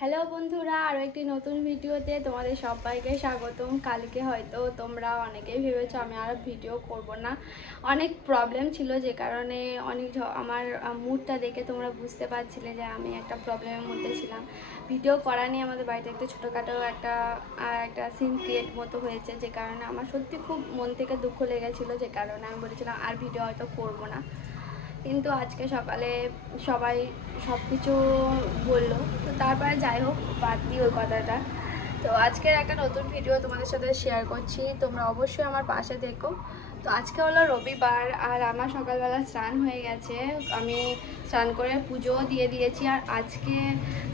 Hello বন্ধুরা, আরও একটি নতুন ভিডিওতে তোমাদের সবাইকে স্বাগতম। কালকে হয়তো তোমরা অনেকেই ভেবেছো আমি আর ভিডিও করব না, অনেক প্রবলেম ছিল যে কারণে আমার মুডটা দেখে তোমরা বুঝতে পারছিলে যে আমি একটা প্রবলেমের মধ্যে ছিলাম। ভিডিও করা নিয়ে আমাদের বাড়িতে একটা ছোটোখাটো একটা সিন ক্রিয়েট মতো হয়েছে, যে কারণে আমার সত্যি খুব মন থেকে দুঃখ লেগেছিলো, যে কারণে আমি বলেছিলাম আর ভিডিও হয়তো করবো না। কিন্তু আজকে সকালে সবাই সব কিছু বললো, তো তারপরে যাই হোক বাদ দিই ওই কথাটা। তো আজকের একটা নতুন ভিডিও তোমাদের সাথে শেয়ার করছি, তোমরা অবশ্যই আমার পাশে দেখো। তো আজকে হলো রবিবার, আর আমার সকালবেলা স্নান হয়ে গেছে, আমি স্নান করে পুজোও দিয়ে দিয়েছি। আর আজকে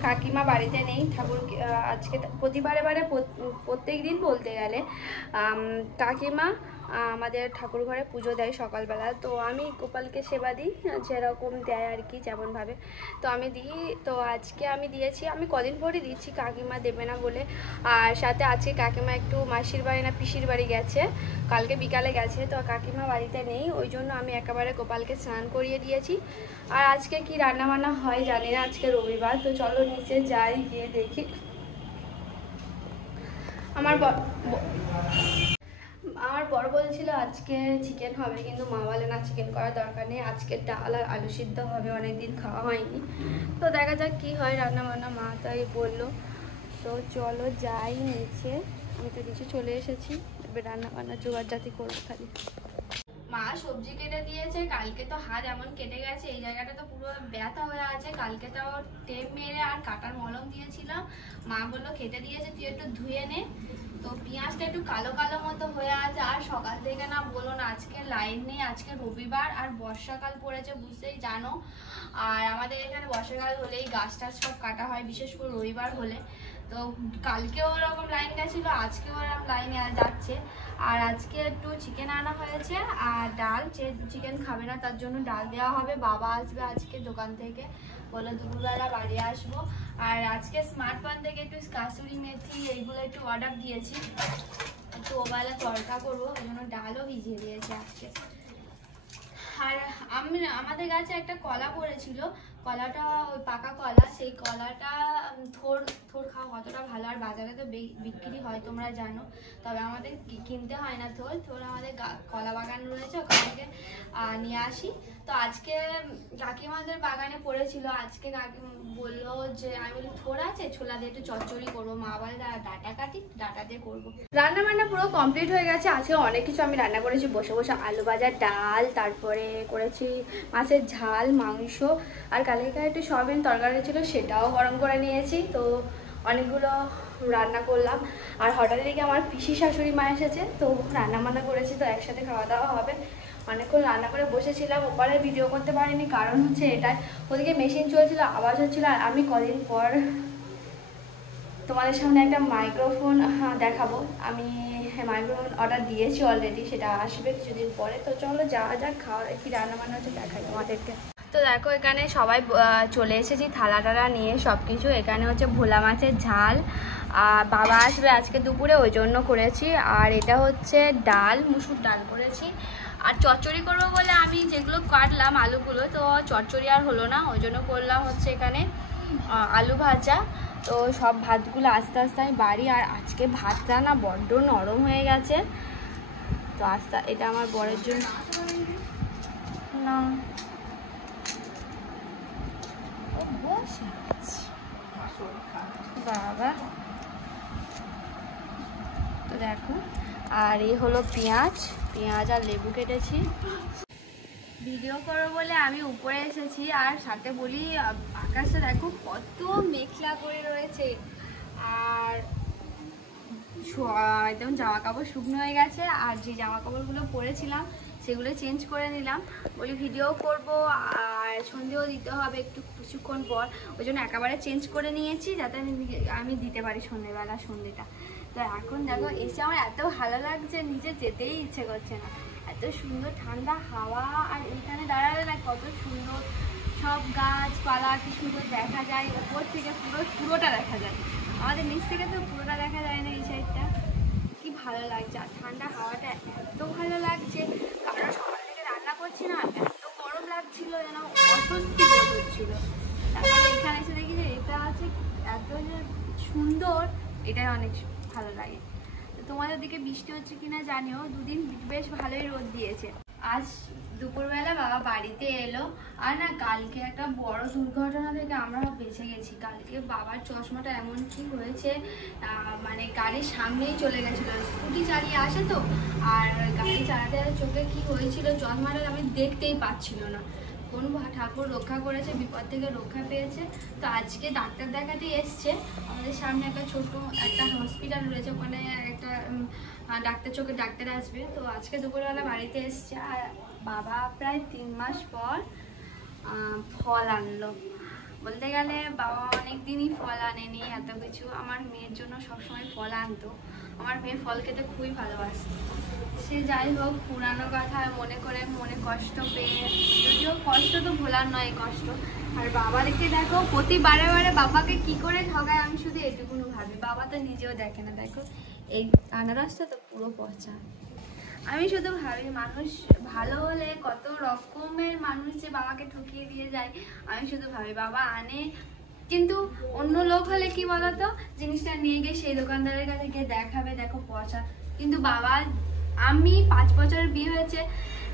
কাকিমা বাড়িতে নেই, ঠাকুর আজকে প্রত্যেক দিন বলতে গেলে কাকিমা আমাদের ঠাকুর ঘরে পুজো দেয় সকালবেলা। তো আমি গোপালকে সেবা দিই, যেরকম দেয় আর কি, যেমনভাবে তো আমি দিই। তো আজকে আমি দিয়েছি, আমি কদিন পরে দিচ্ছি, কাকিমা দেবে না বলে। আর সাথে আজকে কাকিমা একটু মাসির বাড়ি না পিসির বাড়ি গেছে, কালকে বিকালে গেছে, তো কাকিমা বাড়িতে নেই, ওই জন্য আমি একেবারে গোপালকে স্নান করিয়ে দিয়েছি। আর আজকে কি রান্না বান্না হয় জানি না, আজকে রবিবার। তো চলো নিচে যাই, গিয়ে দেখি। আমার বর বলছিল আজকে চিকেন হবে, কিন্তু মা বলে না, চিকেন করার দরকার নেই, আজকে ডাল আর আলু সিদ্ধ হবে, অনেকদিন খাওয়া হয়নি। তো দেখা যাক কি হয় রান্না বান্না, মা তাই বললো। তো চলো যাই নিচে, আমি তো নিচে চলে এসেছি, এবার রান্না বান্না জোগাড় জাতি করবো খালি। মা সবজি কেটে দিয়েছে, কালকে তো হাত এমন কেটে গেছে, এই জায়গাটা তো পুরো ব্যথা হয়ে আছে, কালকে তো টেপ মেরে আর কাটার মলম দিয়েছিলাম। মা বললো কেটে দিয়েছে, তুই একটু ধুয়ে নে। তো পেঁয়াজটা একটু কালো কালো মতো হয়ে আছে। আর সকাল থেকে না বলো না, আজকে লাইন নেই, আজকে রবিবার আর বর্ষাকাল পড়েছে, বুঝতেই জানো। আর আমাদের এখানে বর্ষাকাল হলেই গাছ টাছ সব কাটা হয়, বিশেষ করে রবিবার হলে। তো কালকেও ওরকম লাইন গেছিলো, আজকেও ওরকম লাইনে যাচ্ছে। আর আজকে একটু চিকেন আনা হয়েছে আর ডাল, যে চিকেন খাবে না তার জন্য ডাল দেওয়া হবে। বাবা আসবে আজকে দোকান থেকে, বলে দুপুরবেলা বাড়ি আসবো। আর আজকে স্মার্ট পয়েন্ট থেকে একটু কাসুরি মেথি এইগুলো একটু অর্ডার দিয়েছি, একটু ওবেলা তড়কা করবো, ওই জন্য ডালও ভিজিয়ে দিয়েছি আজকে। আর আমাদের গাছে একটা কলা পড়েছিল, কলাটা ওই পাকা কলা, সেই কলাটা থোড় খাওয়া কতটা ভালো। আর বাজারে তো বিক্রি হয় তোমরা জানো, তবে আমাদের কিনতে হয় না থোড় আমাদের কলা বাগান রয়েছে, ওখান থেকে নিয়ে আসি। তো আজকে কাকিমাদের বাগানে পড়েছিল, আজকে কাকি বললো যে, আমি বলি থোড় আছে, ছোলা দিয়ে একটু চচ্চড়ি করবো। মা বলে ডাটা কাটি, ডাটা দিয়ে করবো। রান্না বান্না পুরো কমপ্লিট হয়ে গেছে, আজকে অনেক কিছু আমি রান্না করেছি বসে বসে, আলু ভাজা, ডাল, তারপরে করেছি মাছের ঝাল, মাংস, আর কালকে একটু সয়াবিন তরকারি ছিল, সেটাও গরম করে নিয়েছি। তো অনেকগুলো রান্না করলাম। আর হঠাৎ দিকে আমার পিসি শাশুড়ি মা এসেছে, তো রান্না বান্না করেছি, তো একসাথে খাওয়া দাওয়া হবে। অনেকক্ষণ রান্না করে বসেছিলাম, ওপারে ভিডিও করতে পারিনি, কারণ হচ্ছে এটাই, ওদিকে মেশিন চলছিল, আওয়াজ হচ্ছিল। আর আমি কদিন পর তোমাদের সামনে একটা মাইক্রোফোন দেখাবো, আমি মাইক্রোফোন অর্ডার দিয়েছি অলরেডি, সেটা আসবে কিছুদিন পরে। তো চলো যাওয়া যাক, খাওয়া কি রান্না বান্না হচ্ছে দেখাই তোমাদেরকে। তো দেখো এখানে সবাই চলে এসেছি থালা টালা নিয়ে সব কিছু। এখানে হচ্ছে ভোলা মাছের ঝাল, বাবা আসবে আজকে দুপুরে, ওই জন্য করেছি। আর এটা হচ্ছে ডাল, মুসুর ডাল করেছি। আর চচ্চড়ি করবো বলে আমি যেগুলো কাটলাম আলুগুলো, তো চচ্চড়ি আর হলো না, ওই জন্য করলাম হচ্ছে এখানে আলু ভাজা। তো সব ভাতগুলো আস্তে আস্তে আমি বাড়ি। আর আজকে ভাতটা না বড্ড নরম হয়ে গেছে, তো আস্তে এটা আমার বরের জন্য না। বাবা তো দেখো, আর এই হলো পেঁয়াজ আর লেবু কেটেছি। ভিডিও করবো বলে আমি উপরে এসেছি, আর সাথে বলি আকাশে দেখো কত মেঘলা করে রয়েছে। আর একদম জামা কাপড় শুকনো হয়ে গেছে, আর যে জামা কাপড়গুলো পরেছিলাম সেগুলো চেঞ্জ করে নিলাম, বলি ভিডিও করব আর সন্ধেও দিতে হবে একটু কিছুক্ষণ পর, ওই জন্য একেবারে চেঞ্জ করে নিয়েছি, যাতে আমি দিতে পারি সন্ধেবেলা সন্ধেটা। তো এখন দেখো এসে আমার এত ভালো লাগছে, নিচে যেতেই ইচ্ছে করছে না, এত সুন্দর ঠান্ডা হাওয়া। আর এইখানে দাঁড়ালে না কত সুন্দর সব গাছপালা, কি সুন্দর দেখা যায়, উপর থেকে পুরোটা দেখা যায়, আমাদের নিচ থেকে তো পুরোটা দেখা যায় না। এই সাইডটা কি ভালো লাগছে, আর ঠান্ডা হাওয়াটা এত ভালো লাগছে, কারণ সকাল থেকে রান্না করছি না, এত গরম লাগছিল, যেন অস্বস্তি বোধ হচ্ছিল। তারপরে এখানে এসে দেখি যে এটা আছে, এত যে সুন্দর, এটাই অনেক ভালো লাগে। তো তোমাদের দিকে বৃষ্টি হচ্ছে কিনা জানিও, দুদিন বেশ ভালোই রোদ দিয়েছে। আজ দুপুরবেলা বাবা বাড়িতে এলো, আর না কালকে একটা বড় দুর্ঘটনা থেকে আমরা বেঁচে গেছি। কালকে বাবার চশমাটা এমন কি হয়েছে, মানে গাড়ির সামনেই চলে গেছিলো, স্কুটি চালিয়ে আসে তো, আর গাড়ি চালাতে চোখে কি হয়েছিল চশমাটা আমি দেখতেই পাচ্ছিল না। কোন ঠাকুর রক্ষা করেছে, বিপদ থেকে রক্ষা পেয়েছে। তো আজকে ডাক্তার দেখাতে এসছে, আমাদের সামনে একটা ছোট একটা হসপিটাল রয়েছে, ওখানে একটা চোখের ডাক্তার আসবে। তো আজকে দুপুরবেলা বাড়িতে এসছে, আর বাবা প্রায় 3 মাস পর ফল আনলো। বলতে গেলে বাবা অনেক দিনই ফল আনেনি, এত কিছু। আমার মেয়ের জন্য সবসময় ফল আনতো, আমার মেয়ে ফল খেতে খুবই ভালোবাসত। সে যাই হোক, পুরানো কথা মনে করে মনে কষ্ট পেয়ে, যদিও কষ্ট তো ভোলার নয় কষ্ট। আর বাবা দেখে দেখো প্রতিবারে বাবাকে কি করে ঠগায়, আমি শুধু এটুকুনো ভাবি। বাবা তো নিজেও দেখে না, দেখো এই আনারসটা তো পুরো পচা। আমি শুধু ভাবি মানুষ ভালো হলে কত রকমের মানুষ যে বাবাকে ঠকিয়ে দিয়ে যায়। আমি শুধু ভাবি বাবা আনে, কিন্তু অন্য লোক হলে কি বলতো, জিনিসটা নিয়ে গিয়ে সেই দোকানদারের কাছে গিয়ে দেখাবে দেখো পচা। কিন্তু বাবা, আমি 5 বছরের বিয়ে হয়েছে,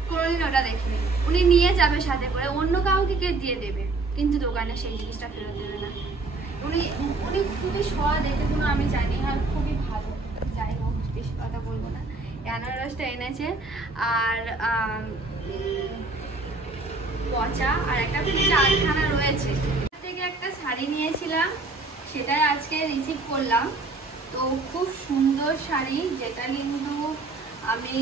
কোনোদিন ওটা দেখিনি। উনি নিয়ে যাবে সাথে করে, অন্য কাউকে কে দিয়ে দেবে, কিন্তু দোকানে সেই জিনিসটা ফেরত দেবে না। উনি খুবই সৎ, দেখে কোনো আমি জানি, আর খুবই ভালো। যাই হোক, বেশি কথা বলবো না। আনারসটা এনেছে, আর পচা, আর একটা চালখানা রয়েছে। থেকে একটা শাড়ি নিয়েছিলাম, সেটাই আজকে রিসিভ করলাম। তো খুব সুন্দর শাড়ি, যেটা কিন্তু আমি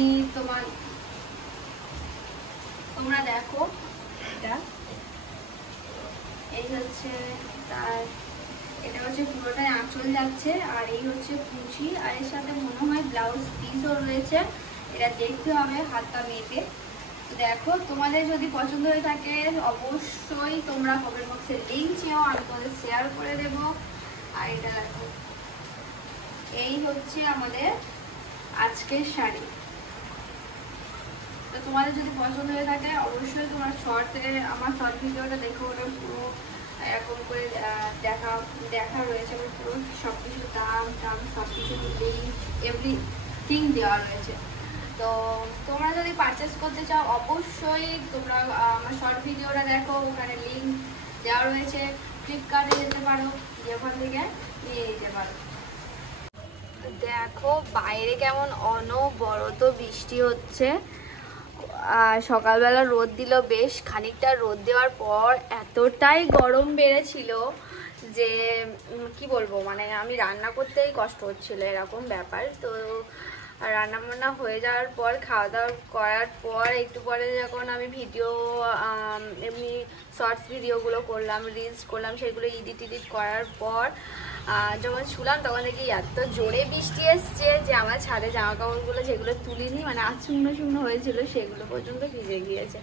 তোমরা দেখো, এটা এই হচ্ছে তার, এটা হচ্ছে পুরোটাই আঁচল যাচ্ছে, আর এই হচ্ছে কুচি, আর এর সাথে মনে হয় ব্লাউজ পিসও রয়েছে। এটা দেখতে হবে হাতটা মেপে। দেখো, তোমাদের যদি পছন্দ হয়ে থাকে অবশ্যই তোমরা কমেন্ট বক্সে লিঙ্ক চেও, আমি তোমাদের শেয়ার করে দেব। আর এটা দেখো, এই হচ্ছে আমাদের আজকের শাড়ি। তো তোমাদের যদি পছন্দ হয়ে থাকে অবশ্যই তোমার আমার শর্ট ভিডিওটা দেখো, ওটা পুরো এরকম করে দেখা রয়েছে, পুরো সব কিছু দাম সব কিছু লিঙ্ক এভরিথিং দেওয়া রয়েছে। তো তোমরা যদি পারচেস করতে চাও অবশ্যই তোমরা আমার শর্ট ভিডিওটা দেখো, ওখানে লিঙ্ক দেওয়া রয়েছে। ফ্লিপকার্টে যেতে পারো, ওখান থেকে নিয়ে নিতে পারো। দেখো বাইরে কেমন অনবরত বৃষ্টি হচ্ছে। সকালবেলা রোদ দিল, বেশ খানিকটা রোদ দেওয়ার পর এতটাই গরম বেড়েছিল যে কি বলবো, মানে আমি রান্না করতেই কষ্ট হচ্ছিল, এরকম ব্যাপার। তো রান্না বান্না হয়ে যাওয়ার পর, খাওয়া দাওয়া করার পর একটু পরে যখন আমি ভিডিও এমনি শর্টস ভিডিওগুলো করলাম, রিলস করলাম, সেগুলো এডিট করার পর যখন শুনলাম তখন দেখি এত জোরে বৃষ্টি এসছে যে আমার ছাদে জামা কাপড়গুলো যেগুলো তুলিনি, মানে আজ শুকনো হয়েছিল, সেগুলো পর্যন্ত ভিজে গিয়েছে।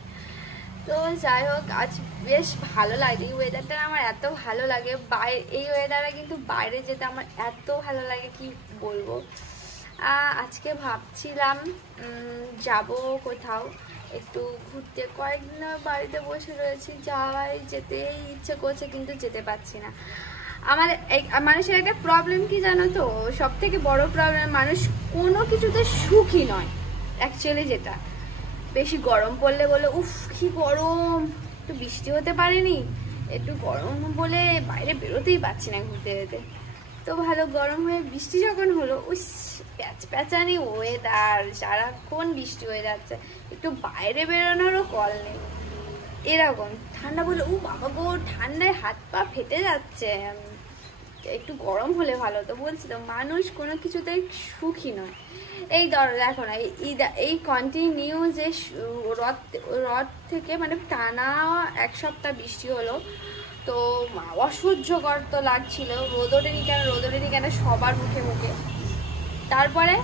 তো যাই হোক, আজ বেশ ভালো লাগে, ওয়েদারটা আমার এত ভালো লাগে। এই ওয়েদারে কিন্তু বাইরে যেতে আমার এত ভালো লাগে, কি বলবো। আজকে ভাবছিলাম যাব কোথাও একটু ঘুরতে, কয়েকদিন বাড়িতে বসে রয়েছি, যেতেই ইচ্ছে করছে কিন্তু যেতে পারছি না। মানুষের একটা প্রবলেম কি জানো তো, সব থেকে বড় প্রবলেম, মানুষ কোনো কিছুতে সুখী নয় অ্যাকচুয়ালি। যেটা বেশি গরম পড়লে বলে উফ কি গরম, একটু বৃষ্টি হতে পারেনি, একটু গরম বলে বাইরে বেরোতেই পারছি না ঘুরতে যেতে। তো ভালো গরম হয়ে বৃষ্টি যখন হলো, প্যাচানি ওয়েদার, সারাক্ষণ বৃষ্টি হয়ে যাচ্ছে, একটু বাইরে বেরোনোরও কল নেই। এরকম ঠান্ডা বলে ও বাবা গো, ঠান্ডায় হাত পা ফেটে যাচ্ছে, একটু গরম হলে ভালো। তো বলছি তো, মানুষ কোনো কিছুতে সুখী নয়। এই দেখো না, এই কন্টিনিউ যে রথ থেকে মানে টানা 1 সপ্তাহ বৃষ্টি হলো, তো অসহ্যকর তো লাগছিল। রোদ ওঠেনি কেন সবার মুখে মুখে। তারপরে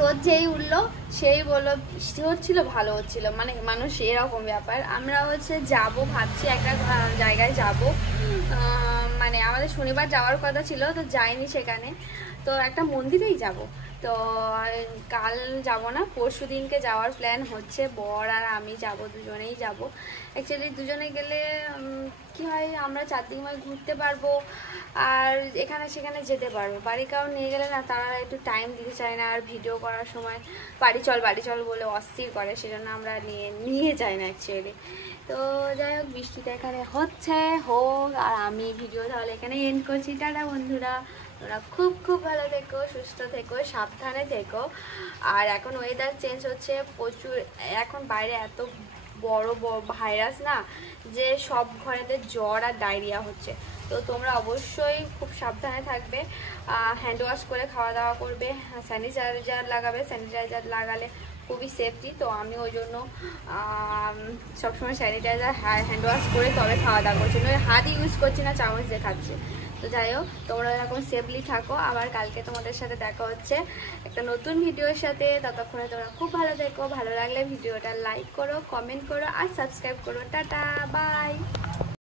রোদ যেই উঠলো সেই বললো বৃষ্টি হচ্ছিল, ভালো হচ্ছিল, মানে মানুষ এরকম ব্যাপার। আমরা হচ্ছে যাব ভাবছি একটা জায়গায় যাব, মানে আমাদের শনিবার যাওয়ার কথা ছিল, তো যাইনি সেখানে, তো একটা মন্দিরেই যাব। তো কাল যাব না, পরশু দিনকে যাওয়ার প্ল্যান হচ্ছে, বর আর আমি যাব, দুজনেই যাব। অ্যাকচুয়ালি দুজনে গেলে কি হয়, আমরা চারদিকময় ঘুরতে পারবো আর এখানে সেখানে যেতে পারবো। বাড়ি কারো নিয়ে গেলে না, তারা একটু টাইম দিতে চায় না, আর ভিডিও করার সময় বাড়ি চল বলে অস্থির করে, সেজন্য আমরা নিয়ে যাই না অ্যাকচুয়ালি। তো যাই হোক, বৃষ্টিটা এখানে হচ্ছে, হোক, আর আমি ভিডিও তাহলে এখানে এন্ড করছি। টাটা বন্ধুরা, তোমরা খুব খুব ভালো থেকো, সুস্থ থেকো, সাবধানে থেকো। আর এখন ওয়েদার চেঞ্জ হচ্ছে প্রচুর, এখন বাইরে এত বড় বড় ভাইরাস না, যে সব ঘরেতে জ্বর আর ডায়রিয়া হচ্ছে। তো তোমরা অবশ্যই খুব সাবধানে থাকবে, হ্যান্ড ওয়াশ করে খাওয়া দাওয়া করবে, স্যানিটাইজার লাগাবে, স্যানিটাইজার লাগালে খুবই সেফটি। তো আমি ওই জন্য সবসময় স্যানিটাইজার হ্যান্ড ওয়াশ করে তবে খাওয়া দাওয়া করছি, নয় হাত ইউজ করছি না, চামচ দিয়ে খাচ্ছি। তো যাই হোক, তোমরা এখন সেফলি থাকো, আবার কালকে তোমাদের সাথে দেখা হচ্ছে একটা নতুন ভিডিওর সাথে। ততক্ষণে তোমরা খুব ভালো থেকো, ভালো লাগলে ভিডিওটা লাইক করো, কমেন্ট করো আর সাবস্ক্রাইব করো। Tata, by.